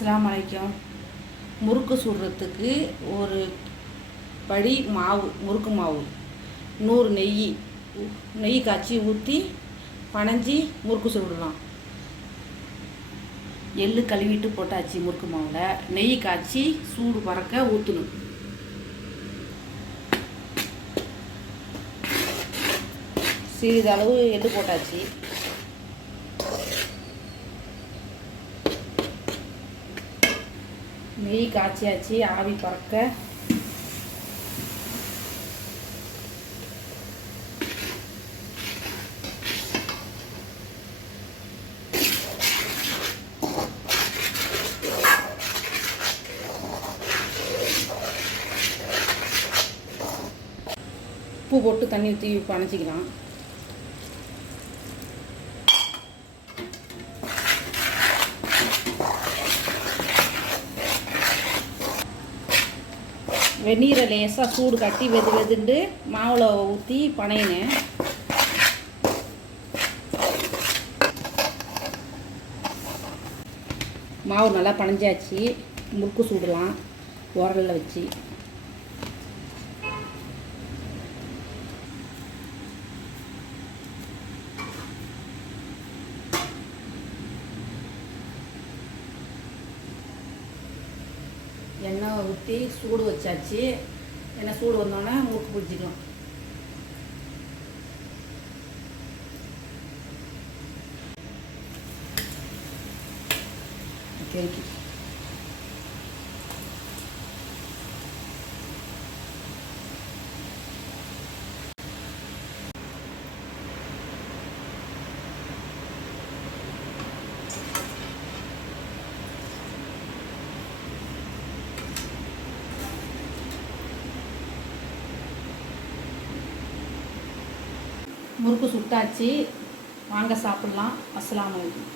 அஸ்ஸலாமு அலைக்கும். முறுக்கு சுடுறதுக்கு ஒரு படி மாவு முறுக்கு மாவு. நூறு நெய் நெய் காய்ச்சி ஊற்றி பனைஞ்சி முறுக்கு சுடலாம். எள்ளு கழுவிட்டு போட்டாச்சு முறுக்கு மாவில். நெய் காய்ச்சி சூடு பறக்க ஊற்றணும் சிறிதளவு எள்ளு போட்டாச்சு. நெய் காய்ச்சியாச்சு ஆவி பறக்க. உப்பு போட்டு தண்ணி ஊற்றி பனைச்சிக்கலாம் வெந்நீரை லேசாக சூடு கட்டி வெது வெதுண்டு மாவில் ஊற்றி பனையினேன் மாவு நல்லா பனைஞ்சாச்சு முறுக்கு சுடலாம். உரலில் வச்சு. எண்ணெய் ஊற்றி சூடு வச்சாச்சு. எண்ணெய் சூடு வந்தோடனே முறுக்கு பிடிச்சிக்கலாம் ஓகே முறுக்கு சுட்டாச்சு. வாங்க சாப்பிட்லாம். அஸ்லாம் அலைக்கும்.